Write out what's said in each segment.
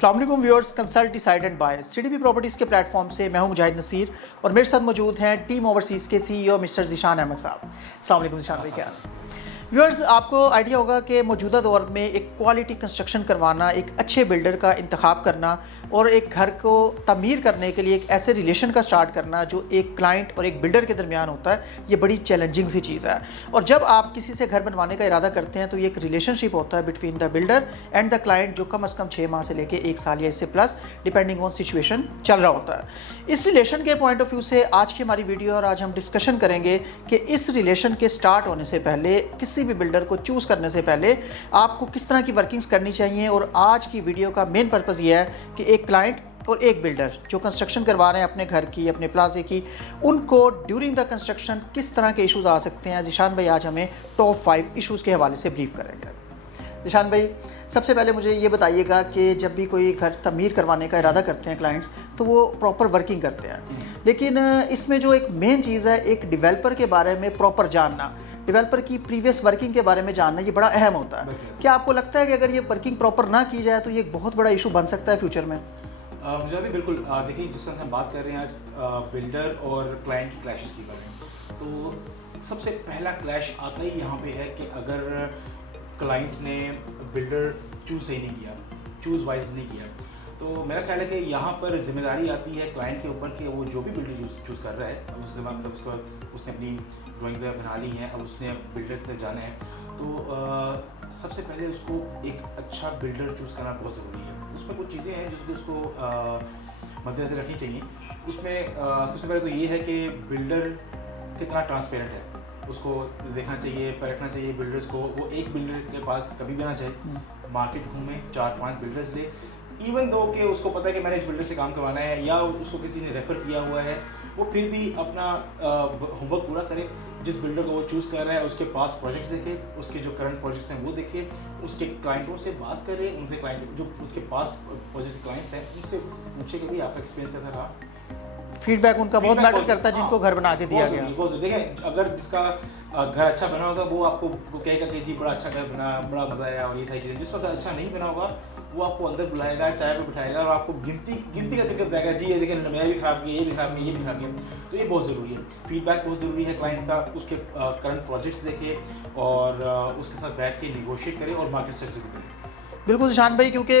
अस्सलाम वालेकुम viewers, consult decide and buy CDP properties के प्लेटफॉर्म से मैं हूं मुजाहिद नसीर और मेरे साथ मौजूद हैं टीम ओवरसीज़ के सीईओ मिस्टर ज़ीशान अहमद साहब। अस्सलाम वालेकुम ज़ीशान भाई, क्या हाल है? व्यूअर्स, आपको आइडिया होगा कि मौजूदा दौर में एक क्वालिटी कंस्ट्रक्शन करवाना, एक अच्छे बिल्डर का इंतखाब करना और एक घर को तमीर करने के लिए एक ऐसे रिलेशन का स्टार्ट करना जो एक क्लाइंट और एक बिल्डर के दरमियान होता है, ये बड़ी चैलेंजिंग सी चीज़ है। और जब आप किसी से घर बनवाने का इरादा करते हैं तो ये एक रिलेशनशिप होता है between the builder and the client, जो कम अज़ कम 6 माह से लेके 1 साल या इससे प्लस डिपेंडिंग ऑन सिचुएशन चल रहा होता है। इस रिलेशन के पॉइंट ऑफ व्यू से आज की हमारी वीडियो और आज हम डिस्कशन करेंगे कि इस रिलेशन के स्टार्ट होने से पहले, किसी भी बिल्डर को चूज़ करने से पहले आपको किस तरह की वर्किंग्स करनी चाहिए। और आज की वीडियो का मेन पर्पज़ ये है कि एक क्लाइंट और एक बिल्डर जो कंस्ट्रक्शन करवा रहे हैं अपने घर की, अपने प्लाजे की, उनको ड्यूरिंग द कंस्ट्रक्शन किस तरह के इश्यूज आ सकते हैं। ज़ीशान भाई आज हमें टॉप 5 इश्यूज़ के हवाले से ब्रीफ करेंगे। ज़ीशान भाई, सबसे पहले मुझे ये बताइएगा कि जब भी कोई घर तमीर करवाने का इरादा करते हैं क्लाइंट्स, तो वो प्रॉपर वर्किंग करते हैं, लेकिन इसमें जो एक मेन चीज़ है, एक डेवलपर के बारे में प्रॉपर जानना, डेवलपर की प्रीवियस वर्किंग के बारे में जानना, ये बड़ा अहम होता है। क्या आपको लगता है कि अगर ये वर्किंग प्रॉपर ना की जाए तो ये एक बहुत बड़ा इशू बन सकता है फ्यूचर में? मुझे भी बिल्कुल देखिए, जिस तरह से हम बात कर रहे हैं आज बिल्डर और क्लाइंट की क्लैशेस की बारे में, तो सबसे पहला क्लैश आता ही यहाँ पे है कि अगर क्लाइंट ने बिल्डर चूज़ सही नहीं किया, चूज़ वाइज नहीं किया, तो मेरा ख्याल है कि यहाँ पर जिम्मेदारी आती है क्लाइंट के ऊपर कि वो जो भी बिल्डर चूज़ कर रहा है, अब उससे मतलब उसने अपनी ड्राइंग्स वगैरह बना ली हैं, अब उसने बिल्डर की तरफ जाना है, तो सबसे पहले उसको एक अच्छा बिल्डर चूज़ करना बहुत ज़रूरी है। उसमें कुछ चीज़ें हैं जिसको उसको मद्देनजर रखनी चाहिए। उसमें सबसे पहले तो ये है कि बिल्डर कितना ट्रांसपेरेंट है, उसको देखना चाहिए, परखना चाहिए बिल्डर्स को। वो एक बिल्डर के पास कभी भी ना जाए, मार्केट घूमे, 4-5 बिल्डर्स ले, इवन दो कि उसको पता है कि मैंने इस बिल्डर से काम करवाना है या उसको किसी ने रेफ़र किया हुआ है, वो फिर भी अपना होमवर्क पूरा करे। जिस बिल्डर को वो चूज़ कर रहा है उसके पास प्रोजेक्ट्स देखे, उसके जो करंट प्रोजेक्ट्स हैं वो देखे, उसके क्लाइंटों से बात करे, उनसे क्लाइंट जो उसके पास प्रोजेक्ट क्लाइंट्स हैं उनसे पूछे कि भाई आपका एक्सपीरियंस कैसा रहा। फीडबैक उनका बहुत मैटर करता है जिनको घर बना के दिया गया। देखें, अगर जिसका घर अच्छा बना होगा वो आपको कहेगा कि जी बड़ा अच्छा घर बना, बड़ा मज़ा आया और ये सारी चीज़ें। जिसका घर अच्छा नहीं बना होगा वो आपको अंदर बुलाएगा, चाय पे बिठाएगा और आपको गिनती का करके बताएगा, जी ये देखिए नया भी खराब किया, ये भी खराब किया, ये भी खराब किया। तो ये बहुत ज़रूरी है, फीडबैक बहुत ज़रूरी है क्लाइंट्स का। उसके करंट प्रोजेक्ट्स देखे और उसके साथ बैठ के निगोशिएट करें और मार्केट सर्च करें। बिल्कुल ज़ीशान भाई, क्योंकि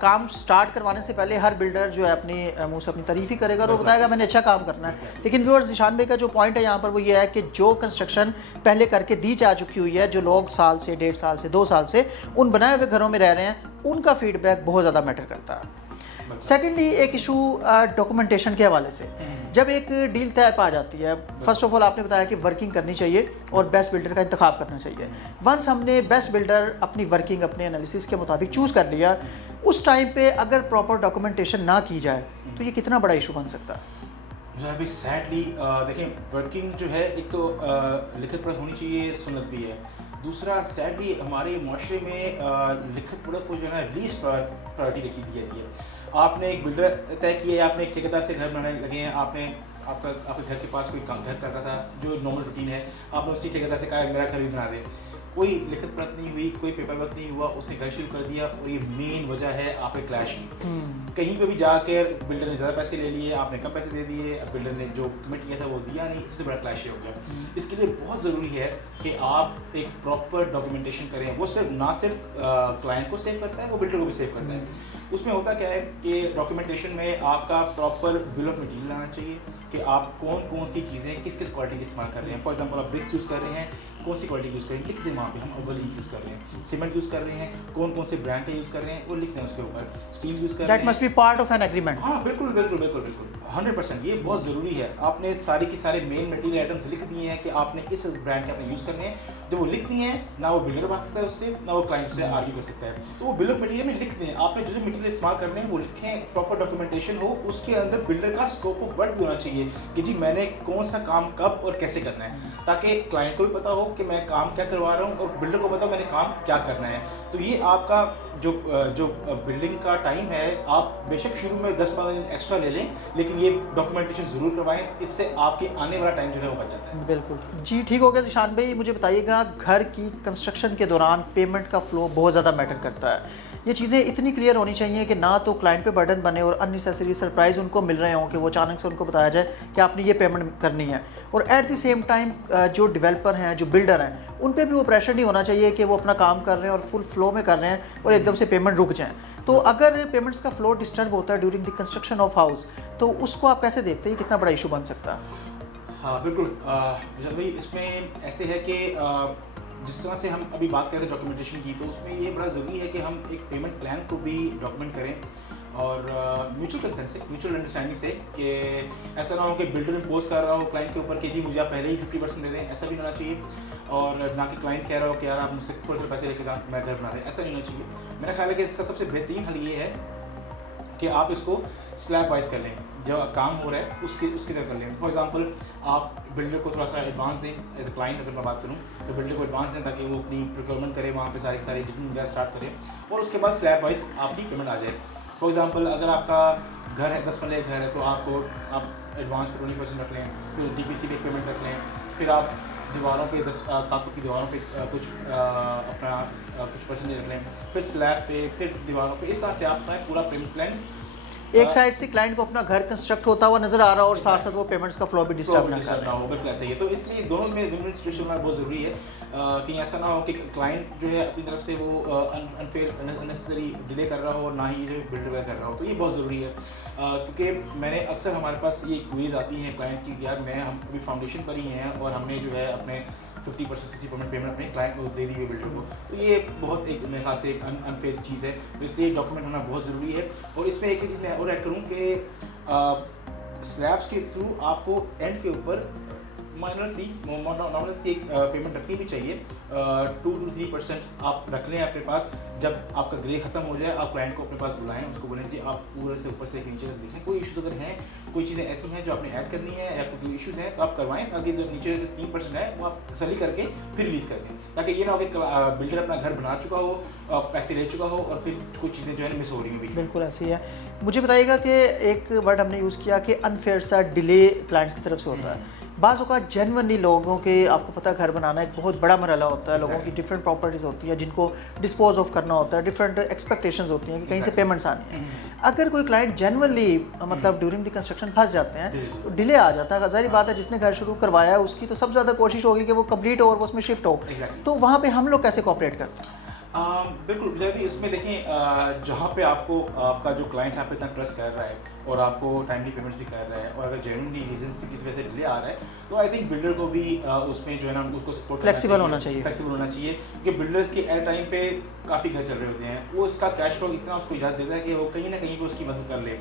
काम स्टार्ट करवाने से पहले हर बिल्डर जो है अपनी मुंह से अपनी तारीफ़ ही करेगा और वो बताएगा मैंने अच्छा काम करना है। लेकिन व्यूअर्स, ज़ीशान भाई का जो पॉइंट है यहाँ पर वो ये है कि जो कंस्ट्रक्शन पहले करके दी जा चुकी हुई है, जो लोग साल से, 1.5 साल से, 2 साल से उन बनाए हुए घरों में रह रहे हैं, उनका फीडबैक बहुत ज़्यादा मैटर करता है। सेकेंडली, एक इशू डॉक्यूमेंटेशन के हवाले से, जब एक डील तय पा जाती है, फर्स्ट ऑफ ऑल आपने बताया कि वर्किंग करनी चाहिए और बेस्ट बिल्डर का इंतखाब करना चाहिए। वंस हमने बेस्ट बिल्डर अपनी वर्किंग, अपने एनालिसिस के मुताबिक चूज़ कर लिया, उस टाइम पे अगर प्रॉपर डॉक्यूमेंटेशन ना की जाए तो ये कितना बड़ा इशू बन सकता है? अभी सैडली देखें, वर्किंग जो है एक तो लिखित पढ़त होनी चाहिए, सुन्नत भी है। दूसरा, सैडली हमारे माशरे में लिखित पढ़त को जो है ना लीस्ट प्रायोरिटी रखी दी जाती है। आपने एक बिल्डर तय किया है, आपने एक ठेकेदार से घर बनाने लगे हैं, आपके घर के पास कोई घर कर रहा था जो नॉर्मल रूटीन है, आपने उसी ठेकेदार से कहा मेरा घर भी बना दे। कोई लिखित पढ़त नहीं हुई, कोई पेपर वर्क नहीं हुआ, उसने घर शुरू कर दिया और ये मेन वजह है आपके क्लैश की। कहीं पे भी जाकर बिल्डर ने ज़्यादा पैसे ले लिए, आपने कम पैसे दे दिए, बिल्डर ने जो कमिट किया था वो दिया नहीं, सबसे बड़ा क्लैश हो गया। इसके लिए बहुत ज़रूरी है कि आप एक प्रॉपर डॉक्यूमेंटेशन करें। वो ना सिर्फ क्लाइंट को सेव करता है, वो बिल्डर को भी सेव करता है। उसमें होता क्या है कि डॉक्यूमेंटेशन में आपका प्रॉपर बिल ऑफ मटीरियल आना चाहिए कि आप कौन सी चीज़ें किस क्वालिटी की इस्तेमाल कर रहे हैं। फॉर एग्जांपल, आप ब्रिक्स यूज़ कर रहे हैं, कौन सी क्वालिटी यूज़ करें, लिख दें वहाँ पे हम अव्वल यूज़ कर रहे हैं। सीमेंट यूज़ कर रहे हैं, कौन से ब्रांड का यूज़ कर रहे हैं वो लिख दें उसके ऊपर। स्टील यूज़ कर रहे हैं, that must be part of an agreement. हाँ बिल्कुल 100%, ये बहुत ज़रूरी है। आपने सारी की सारे मेन मटेरियल आइटम्स लिख दिए हैं कि आपने इस ब्रांड के अपने यूज़ करने हैं। जब वो लिख दिए हैं, ना वो बिल्डर भाग सकता है उससे, ना वो क्लाइंट से आर्ग्यू कर सकता है। तो वो बिल ऑफ मटेरियल में लिख दें, आपने जो मटेरियल इस्तेमाल करने हैं वो लिखें, प्रॉपर डॉक्यूमेंटेशन हो, उसके अंदर बिल्डर का स्कोप ऑफ वर्क भी होना चाहिए कि जी मैंने कौन सा काम कब और कैसे करना है, ताकि क्लाइंट को भी पता हो कि मैं काम क्या करवा रहा हूँ और बिल्डर को पता हो मैंने काम क्या करना है। तो ये आपका जो बिल्डिंग का टाइम है, आप बेशक शुरू में 10-15 दिन एक्स्ट्रा ले लें, लेकिन ये डॉक्यूमेंटेशन ज़रूर करवाएं, इससे आपके आने वाला टाइम जो है वो बच जाता है। बिल्कुल जी, ठीक हो गया। ज़ीशान भाई, मुझे बताइएगा, घर की कंस्ट्रक्शन के दौरान पेमेंट का फ्लो बहुत ज़्यादा मैटर करता है। ये चीज़ें इतनी क्लियर होनी चाहिए कि ना तो क्लाइंट पे बर्डन बने और अननेसेसरी सरप्राइज़ उनको मिल रहे हों कि वो अचानक से उनको बताया जाए कि आपने ये पेमेंट करनी है। और एट द सेम टाइम जो डेवलपर हैं, जो बिल्डर हैं, उन पे भी वो प्रेशर नहीं होना चाहिए कि वो अपना काम कर रहे हैं और फुल फ्लो में कर रहे हैं और एकदम से पेमेंट रुक जाए। तो अगर पेमेंट्स का फ्लो डिस्टर्ब होता है during the construction of house, तो उसको आप कैसे देखते हैं, कितना बड़ा इशू बन सकता है? हाँ बिल्कुल, भाई इसमें ऐसे है कि जिस तरह से हम अभी बात करते हैं डॉक्यूमेंटेशन की, तो उसमें ये बड़ा ज़रूरी है कि हम एक पेमेंट प्लान को भी डॉक्यूमेंट करें और म्यूचुअल कंसेंट से, म्यूचुअल अंडरस्टैंडिंग से, कि ऐसा ना हो कि बिल्डर इम्पोज कर रहा हो क्लाइंट के ऊपर कि जी मुझे आप पहले ही 50% दे दें, ऐसा भी होना चाहिए। और ना कि क्लाइंट कह रहा हो कि यार आप मुझसे थोड़े से पैसे लेकर मैं घर बना दें, ऐसा नहीं होना चाहिए। मेरा ख्याल है कि इसका सबसे बेहतरीन हल ये है कि आप इसको स्लैब वाइज कर लें, जो काम हो रहा है उसकी तरह कर लें। फॉर एग्जांपल आप बिल्डर को थोड़ा सा एडवांस दें, एज ए क्लाइंट अगर मैं बात करूं तो बिल्डर को एडवांस दें ताकि वो अपनी प्रोक्योरमेंट करे, वहाँ पे सारी डिटेलिंग वगैरह स्टार्ट करें और उसके बाद स्लैब वाइज आपकी पेमेंट आ जाए। फॉर एग्जांपल अगर आपका घर है 10 मरले घर है तो आप एडवांस पे 20% रख लें, फिर DPC पे पेमेंट रख लें, फिर आप दीवारों पे 7 फुट की दीवारों पे कुछ परसेंटेज रख लें, फिर स्लैब पे, फिर दीवारों पे। इस तरह से आपका पूरा पेमेंट प्लान एक साइड से क्लाइंट को अपना घर कंस्ट्रक्ट होता हुआ नजर आ रहा हो और साथ साथ वो पेमेंट्स का फ्लो भी डिस्टर्ब ना हो। बिल्कुल ऐसा ही है। तो इसलिए दोनों में विन-विन सिचुएशन होना बहुत ज़रूरी है। कहीं ऐसा ना हो कि क्लाइंट जो है अपनी तरफ से वो अनफेयर अननेसेसरी डिले कर रहा हो और ना ही जो बिल्डर वगैरह कर रहा हो। तो ये बहुत ज़रूरी है क्योंकि मैंने अक्सर हमारे पास ये क्वेरीज आती हैं क्लाइंट की, यार हम अभी फाउंडेशन पर ही हैं और हमने जो है अपने 50% 60% पेमेंट अपने क्लाइंट को दे दी है बिल्डर को। तो ये बहुत एक मेरे ख्याल से एक अनफेयर चीज़ है, तो इसलिए डॉक्यूमेंट होना बहुत ज़रूरी है। और इसमें एक चीज़ मैं और ऐड करूँ कि स्लैब्स के थ्रू आपको एंड के ऊपर नॉर्मल सी एक पेमेंट रखनी भी चाहिए। 2 to 3% आप रख लें अपने पास। जब आपका ग्रे खत्म हो जाए आप क्लाइंट को अपने पास बुलाएं, उसको बोलें जी आप पूरे से ऊपर से नीचे तक देखें, कोई इशूज़ अगर हैं, कोई चीज़ें ऐसी हैं जो आपने ऐड करनी है या कोई इशूज़ हैं तो आप करवाएं, ताकि जो नीचे 3% है वो आप तसल्ली करके फिर रिलीज़ कर दें, ताकि ये ना हो कि बिल्डर अपना घर बना चुका हो, पैसे ले चुका हो और फिर कुछ चीज़ें जो है मिस हो रही होंगी। बिल्कुल ऐसी है। मुझे बताइएगा कि एक वर्ड हमने यूज़ किया कि अनफेयर सा डिले क्लाइंट्स की तरफ से होता है। बाज़ औक़ात जेन्युइनली लोगों के, आपको पता है घर बनाना एक बहुत बड़ा मरहला होता है, लोगों की डिफरेंट प्रॉपर्टीज़ होती है जिनको डिस्पोज ऑफ करना होता है, डिफरेंट एक्सपेक्टेशंस होती हैं कि कहीं से पेमेंट्स आनी है। अगर कोई क्लाइंट जेन्युइनली मतलब ड्यूरिंग द कंस्ट्रक्शन फंस जाते हैं तो डिले आ जाता है, ज़ाहिर बात है जिसने घर शुरू करवाया है उसकी तो सबसे ज़्यादा कोशिश होगी कि वो कंप्लीट हो और वो उसमें शिफ्ट हो। तो वहाँ पे हम लोग कैसे कोऑपरेट करते हैं? बिल्कुल, जब भी इसमें देखें जहाँ पे आपको आपका जो क्लाइंट आप इतना ट्रस्ट कर रहा है और आपको टाइमली पेमेंट्स भी कर रहा है और अगर जेन्युइनली रीजन से किसी वजह से डिले आ रहा है तो आई थिंक बिल्डर को भी उसमें जो है ना उसको सपोर्ट फ्लेक्सिबल होना चाहिए क्योंकि बिल्डर्स के एट टाइम पे काफ़ी घर चल रहे होते हैं, वो इसका कैश फ्लो इतना उसको इजाज़त देता है कि वो कहीं ना कहीं पे उसकी मदद कर ले।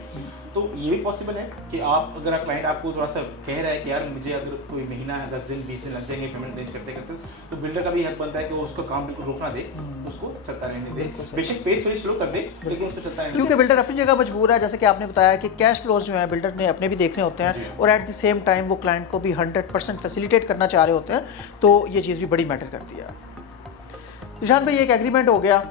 तो ये भी पॉसिबल है कि आप अगर क्लाइंट आपको थोड़ा सा कह रहा है कि यार मुझे अगर कोई महीना है 10 दिन 20 दिन लग जाएंगे पेमेंट अरेंज करते करते, तो बिल्डर का भी हक बनता है कि वो उसको काम बिल्कुल रोकना दे, उसको चलता रहने दे, बेशक पेज थोड़ी स्लो कर दे लेकिन उसको चलता रहने, क्योंकि बिल्डर अपनी जगह मजबूर है। जैसे कि आपने बताया कि कैश फ्लोज जो है बिल्डर ने अपने भी देखने होते हैं और एट द सेम टाइम वो क्लाइंट को भी 100% फैसिलिटेट करना चाह रहे होते हैं, तो ये चीज़ भी बड़ी मैटर करती है। ईशान भाई, एक एग्रीमेंट हो गया,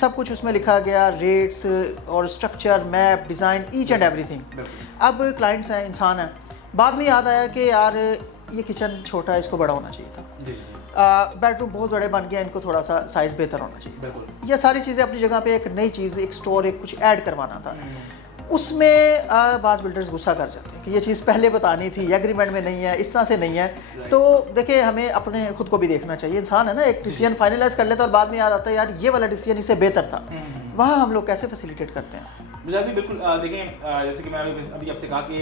सब कुछ उसमें लिखा गया, रेट्स और structure, map, design, each and everything. अब क्लाइंट्स हैं, इंसान हैं, बाद में याद आया कि यार ये किचन छोटा है, इसको बड़ा होना चाहिए था, बेडरूम बहुत बड़े बन गया, इनको थोड़ा सा साइज़ बेहतर होना चाहिए। बिल्कुल, ये सारी चीज़ें अपनी जगह पे, एक नई चीज़, एक स्टोर, एक कुछ ऐड करवाना था। उसमें बाज़ बिल्डर्स गुस्सा कर जाते हैं कि ये चीज़ पहले बतानी थी, एग्रीमेंट में नहीं है, इस तरह से नहीं है। तो देखिए, हमें अपने खुद को भी देखना चाहिए। इंसान है ना, एक डिसीजन फाइनलाइज कर लेता है और बाद में याद आता है यार ये वाला डिसीजन इससे बेहतर था। वहाँ हम लोग कैसे फैसिलिटेट करते हैं? मुझे भी बिल्कुल देखें, जैसे कि मैं अभी आपसे कहा कि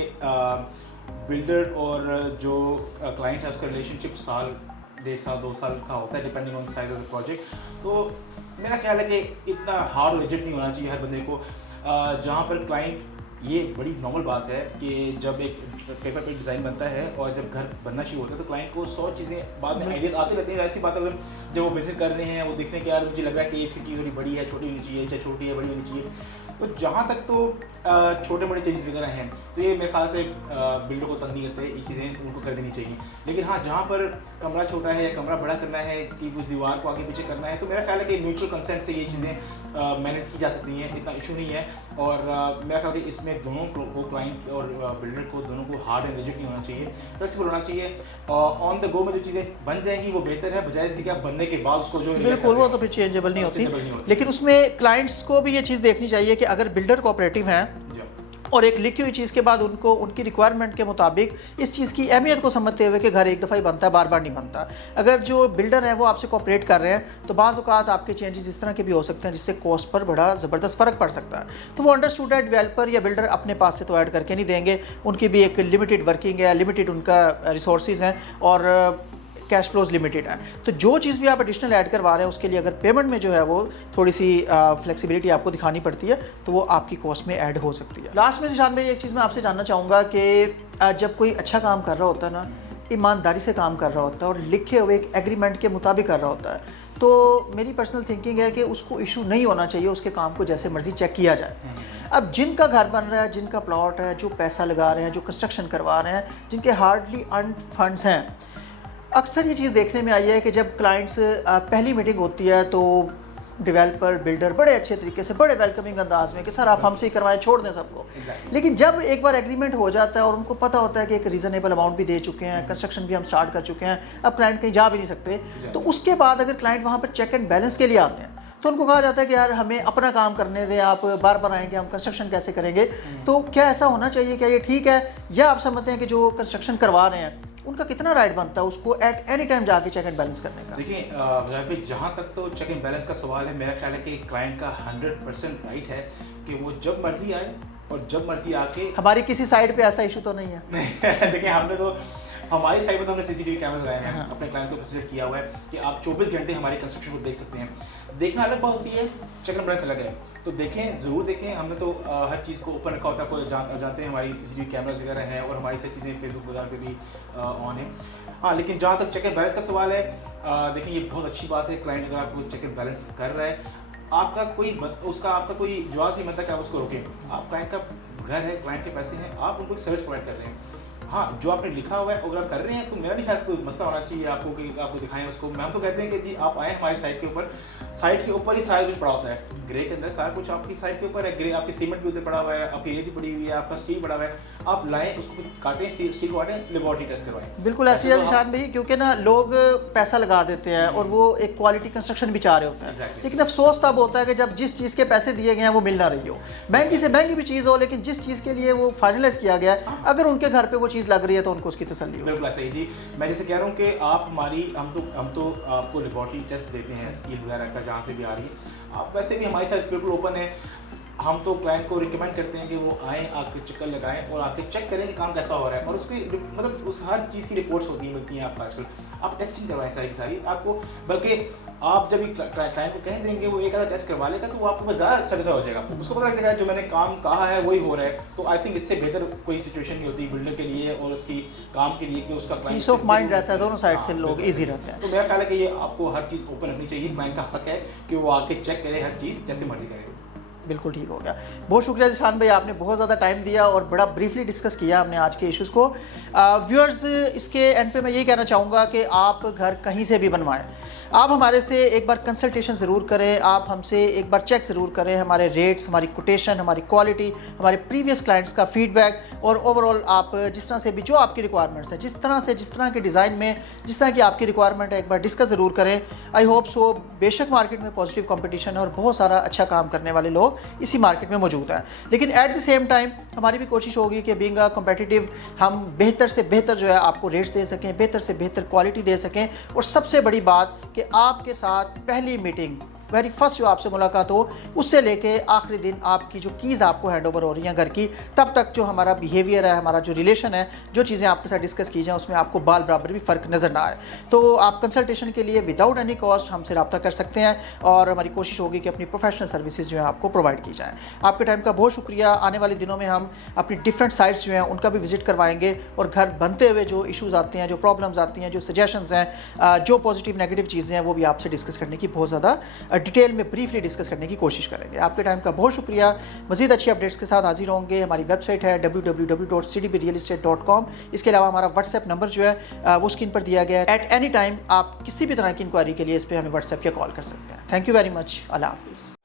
बिल्डर और जो क्लाइंट है उसका रिलेशनशिप साल, 1.5 साल, 2 साल का होता है depending on size of the project. तो मेरा ख्याल है कि इतना हार्ड रिजिड नहीं होना चाहिए हर बंदे को। जहाँ पर क्लाइंट, ये बड़ी नॉर्मल बात है कि जब एक पेपर पे डिज़ाइन बनता है और जब घर बनना शुरू होता है तो क्लाइंट को 100 चीज़ें बाद में आइडियाज़ आते रहते हैं। ऐसी बात अगर जब वो विजिट कर रहे हैं वो देखने के यार मुझे लग रहा है कि ये खिड़की थोड़ी बड़ी है, छोटी होनी चाहिए, चाहे छोटी है बड़ी होनी चाहिए, तो जहाँ तक तो छोटे मोटे चेंजेस वगैरह हैं तो ये मेरे ख्याल से बिल्डर को तंग नहीं करते, ये चीज़ें उनको कर देनी चाहिए। लेकिन हाँ, जहाँ पर कमरा छोटा है या कमरा बड़ा करना है कि वो दीवार को आगे पीछे करना है, तो मेरा ख्याल है कि म्यूचुअल कंसेंट से ये चीज़ें मैनेज की जा सकती हैं, इतना इशू नहीं है। और मेरा ख्याल है कि इसमें दोनों को, क्लाइंट और बिल्डर को, दोनों को हार्ड एंड रिजिड नहीं होना चाहिए, फ्लेक्सिबल होना चाहिए। ऑन द गो में जो चीज़ें बन जाएंगी वो बेहतर है, बजाय इसके कि आप बनने के बाद उसको जो बिल्कुल वो तो फिर चेंजेबल नहीं होती। लेकिन उसमें क्लाइंट्स को भी ये चीज़ देखनी चाहिए कि अगर बिल्डर कोऑपरेटिव हैं और एक लिखी हुई चीज़ के बाद उनको उनकी रिक्वायरमेंट के मुताबिक इस चीज़ की अहमियत को समझते हुए कि घर एक दफ़ा ही बनता है, बार बार नहीं बनता, अगर जो बिल्डर हैं वो आपसे कोऑपरेट कर रहे हैं तो बाज़ औक़ात आपके चेंजेस इस तरह के भी हो सकते हैं जिससे कॉस्ट पर बड़ा ज़बरदस्त फ़र्क पड़ सकता है। तो वो अंडरस्टूड है, डेवलपर या बिल्डर अपने पास से तो ऐड करके नहीं देंगे, उनकी भी एक लिमिटेड वर्किंग है, लिमिटेड उनका रिसोर्सेज हैं और कैश फ्लोज लिमिटेड है। तो जो चीज़ भी आप एडिशनल ऐड करवा रहे हैं उसके लिए अगर पेमेंट में जो है वो थोड़ी सी फ्लेक्सिबिलिटी आपको दिखानी पड़ती है तो वो आपकी कॉस्ट में ऐड हो सकती है। लास्ट में जिशान भाई एक चीज़ मैं आपसे जानना चाहूँगा कि जब कोई अच्छा काम कर रहा होता है ना, ईमानदारी से काम कर रहा होता है और लिखे हुए एक एग्रीमेंट के मुताबिक कर रहा होता है, तो मेरी पर्सनल थिंकिंग है कि उसको इशू नहीं होना चाहिए, उसके काम को जैसे मर्जी चेक किया जाए। अब जिनका घर बन रहा है, जिनका प्लॉट है, जो पैसा लगा रहे हैं, जो कंस्ट्रक्शन करवा रहे हैं, जिनके हार्डली अर्न फंड्स हैं, अक्सर ये चीज़ देखने में आई है कि जब क्लाइंट्स पहली मीटिंग होती है तो डेवलपर बिल्डर बड़े अच्छे तरीके से, बड़े वेलकमिंग अंदाज में कि सर आप हमसे ही करवाएं, छोड़ दें सबको। लेकिन जब एक बार एग्रीमेंट हो जाता है और उनको पता होता है कि एक रीज़नेबल अमाउंट भी दे चुके हैं, कंस्ट्रक्शन भी हम स्टार्ट कर चुके हैं, अब क्लाइंट कहीं जा भी नहीं सकते, तो उसके बाद अगर क्लाइंट वहाँ पर चेक एंड बैलेंस के लिए आते हैं तो उनको कहा जाता है कि यार हमें अपना काम करने दें, आप बार बार आएंगे, हम कंस्ट्रक्शन कैसे करेंगे। तो क्या ऐसा होना चाहिए, क्या ये ठीक है, या आप समझते हैं कि जो कंस्ट्रक्शन करवा रहे हैं उनका कितना राइट बनता है उसको एट एनी टाइम जाके चेक एंड बैलेंस करने का? देखिए जहाँ तक तो चेक एंड बैलेंस का सवाल है, मेरा ख्याल है कि क्लाइंट का 100% राइट है कि वो जब मर्जी आए और जब मर्जी आके। हमारी किसी साइड पे ऐसा इशू तो नहीं है? देखिए हमने तो हमारी साइड में तो हमने सीसीटीवी कैमरास लगाए हैं, अपने क्लाइंट को फैसिलिटेट किया हुआ है कि आप 24 घंटे हमारी कंस्ट्रक्शन को देख सकते हैं। देखना अलग बात होती है, चेक एंड बैलेंस अलग है, तो देखें, ज़रूर देखें। हमने तो हर चीज़ को ओपन रखा होता है, आपको जानते हैं हमारी सीसीटीवी कैमरास वगैरह हैं और हमारी सारी चीज़ें फेसबुक वगैरह पे भी ऑन है। हाँ, लेकिन जहाँ तक चेक एंड बैलेंस का सवाल है, देखिए ये बहुत अच्छी बात है, क्लाइंट अगर आपको चेक एंड बैलेंस कर रहा है, आपका कोई जवाब नहीं बनता कि आप उसको रोकें। आप क्लाइंट का घर है, क्लाइंट के पैसे हैं, आप उनको सर्विस प्रोवाइड कर रहे हैं। हाँ, जो आपने लिखा हुआ है अगर आप कर रहे हैं तो मेरा नहीं शायद कोई मसला होना चाहिए आपको कि आपको दिखाएं उसको। हम तो कहते हैं कि जी आप आए हमारी साइट के ऊपर ही सारा कुछ पड़ा होता है, ग्रे के अंदर सारा कुछ आपकी साइट के ऊपर है, ग्रे आपकी सीमेंट भी उधर पड़ा हुआ है, आपकी रेती पड़ी हुई है, आपका स्टील पड़ा हुआ है, आप लाएं उसको काटें, स्टील को काटें, लेबोरेटरी टेस्ट करवाएं। बिल्कुल ऐसे है निशान भाई, क्योंकि ना लोग पैसा लगा देते हैं और वो एक क्वालिटी कंस्ट्रक्शन भी चाह रहे होते हैं, लेकिन अफसोस तब होता है कि जब जिस चीज़ के पैसे दिए गए हैं वो मिल ना रही हो, महंगी से महंगी भी चीज़ हो, लेकिन जिस चीज़ के लिए वो फाइनलाइज किया गया है अगर उनके घर पे वो चीज़ लग रही है तो उनको उसकी तसल्ली हो। बिल्कुल ऐसा ही जी, मैं जैसे कह रहा हूँ कि आप हम तो आपको लेबोरेटरी टेस्ट देते हैं स्टील वगैरह का, जहाँ से भी आ रही है, आप वैसे भी हमारी साइट बिल्कुल ओपन है। हम तो क्लाइंट को रिकमेंड करते हैं कि वो आएँ, आके चक्कर लगाएं और आके चेक करें कि काम कैसा हो रहा है, और उसकी मतलब उस हर चीज़ की रिपोर्ट्स होती हैं, मिलती हैं आपको आजकल। आप टेस्टिंग करवाएं सारी की सारी आपको, बल्कि आप जब क्लाइंट को कह देंगे वो एक आधा टेस्ट करवा लेगा तो वो आपको ज़्यादा सेटिस्फाई हो जाएगा, उसको पता लग जाएगा जो मैंने काम कहा है वही हो रहा है। तो आई थिंक इससे बेहतर कोई सिचुएशन नहीं होती बिल्डर के लिए और उसकी काम के लिए कि उसका क्लाइंट पीस ऑफ माइंड रहता है, दोनों साइड से लोग ईजी रहते हैं। तो मेरा ख्याल है कि ये आपको हर चीज़ ओपन रखनी चाहिए, क्लाइंट का हक है कि वो आके चेक करे हर चीज़ जैसे मर्जी करे। बिल्कुल ठीक हो गया, बहुत शुक्रिया जिशान भाई, आपने बहुत ज़्यादा टाइम दिया और बड़ा ब्रीफली डिस्कस किया हमने आज के इश्यूज़ को। व्यूअर्स, इसके एंड पे मैं यही कहना चाहूँगा कि आप घर कहीं से भी बनवाएं, आप हमारे से एक बार कंसल्टेशन ज़रूर करें, आप हमसे एक बार चेक ज़रूर करें हमारे रेट्स, हमारी कोटेशन, हमारी क्वालिटी, हमारे प्रीवियस क्लाइंट्स का फीडबैक, और ओवरऑल आप जिस तरह से भी जो आपकी रिक्वायरमेंट्स है, जिस तरह के डिज़ाइन में जिस तरह की आपकी रिक्वायरमेंट है, एक बार डिस्कस ज़रूर करें। आई होप सो, बेशक मार्केट में पॉजिटिव कंपटीशन है और बहुत सारा अच्छा काम करने वाले लोग इसी मार्केट में मौजूद हैं, लेकिन एट द सेम टाइम हमारी भी कोशिश होगी कि बीइंग अ कॉम्पिटिटिव हम बेहतर से बेहतर जो है आपको रेट्स दे सकें, बेहतर से बेहतर क्वालिटी दे सकें, और सबसे बड़ी बात कि आपके साथ पहली मीटिंग, वेरी फर्स्ट जो आपसे मुलाकात हो, उससे लेके आखिरी दिन आपकी जो कीज़ आपको हैंड ओवर हो रही हैं घर की, तब तक जो हमारा बिहेवियर है, हमारा जो रिलेशन है, जो चीज़ें आपके साथ डिस्कस की जाएँ उसमें आपको बाल बराबर भी फ़र्क नज़र ना आए। तो आप कंसल्टेशन के लिए विदाउट एनी कॉस्ट हमसे रब्ता कर सकते हैं और हमारी कोशिश होगी कि अपनी प्रोफेशनल सर्विसेज जो है आपको प्रोवाइड की जाएँ। आपके टाइम का बहुत शुक्रिया। आने वाले दिनों में हम अपनी डिफरेंट साइट्स जो हैं उनका भी विजिट करवाएंगे और घर बनते हुए जो इशूज़ आते हैं, जो प्रॉब्लम्स आती हैं, जो सजेशंस हैं, जो पॉजिटिव नेगेटिव चीज़ें हैं, वो भी आपसे डिस्कस करने की बहुत ज़्यादा डिटेल में ब्रीफली डिस्कस करने की कोशिश करेंगे। आपके टाइम का बहुत शुक्रिया। मज़ीद अच्छी अपडेट्स के साथ हाजिर होंगे। हमारी वेबसाइट है www.cdbrealestate.com। इसके अलावा हमारा व्हाट्सएप नंबर जो है वो स्क्रीन पर दिया गया है। एट एनी टाइम आप किसी भी तरह की इंक्वायरी के लिए इस पर हमें व्हाट्सएप या कॉल कर सकते हैं। Thank you very much. अल्लाह हाफिज़।